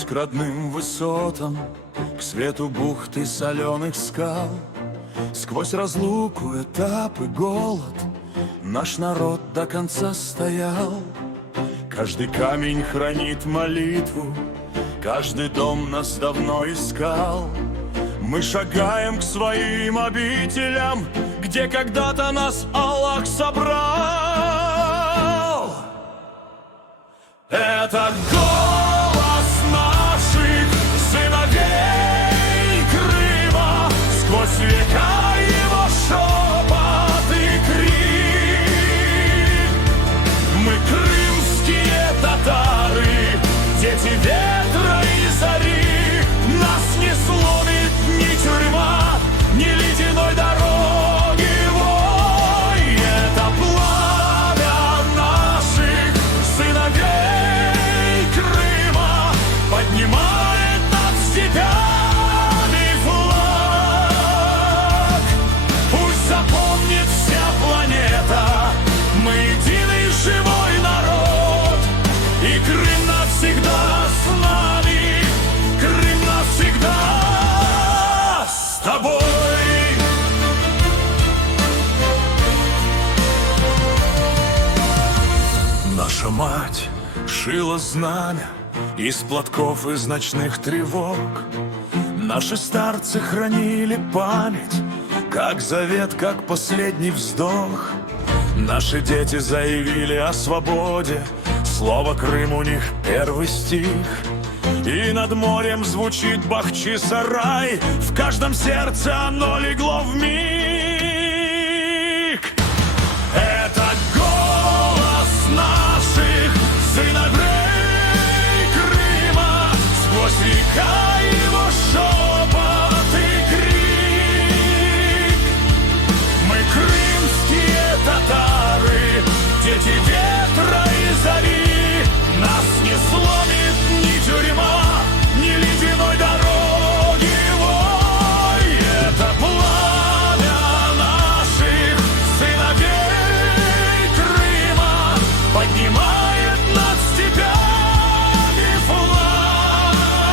Тянусь к родным высотам, к свету бухты соленых скал. Сквозь разлуку, этап и голод наш народ до конца стоял. Каждый камень хранит молитву, каждый дом нас давно искал. Мы шагаем к своим обителям, где когда-то нас Аллах собрал. Это голос наших сыновей Крыма, сквозь века его шепот и крик. Мы крымские татары, дети ветра и зари. Нас не сломит ни тюрьма, ни ледяной дороги вой. Это пламя наших сыновей Крыма поднимает над степями флаг. Пусть запомнит вся планета, мы единый живой народ, и Крым навсегда с нами, Крым навсегда с тобой. Наша мать шила знамя из платков, из ночных тревог. Наши старцы хранили память, как завет, как последний вздох. Наши дети заявили о свободе, слово Крым у них первый стих. И над морем звучит Бахчисарай, в каждом сердце оно легло вмиг. Это голос наших сыновей Крыма, сквозь века его шепот и крик. Мы крымские татары, дети ветра и зари. Нас не сломит ни тюрьма, ни ледяной дороги вой. Это пламя наших сыновей Крыма поднимает над степями флаг.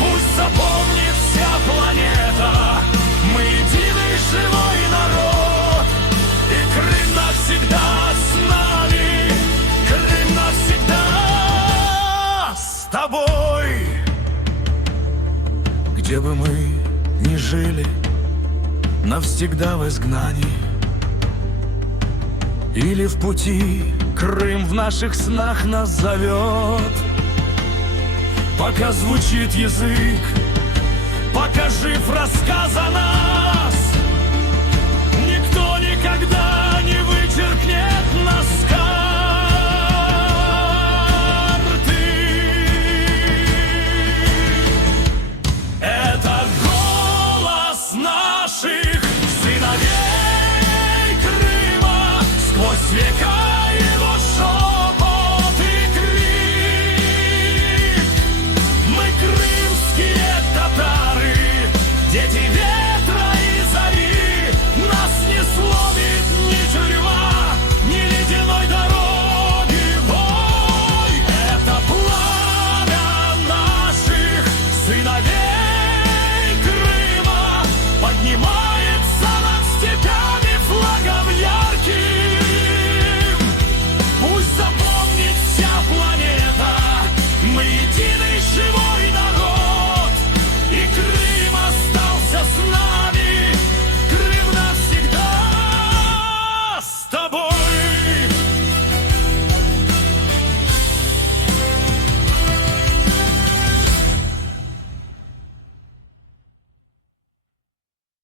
Пусть запомнит вся планета, мы единый живой народ, и Крым навсегда с нами, Крым навсегда с тобой. Где бы мы ни жили, навсегда в изгнании или в пути, Крым в наших снах нас зовет. Пока звучит язык, пока жив рассказ о нас,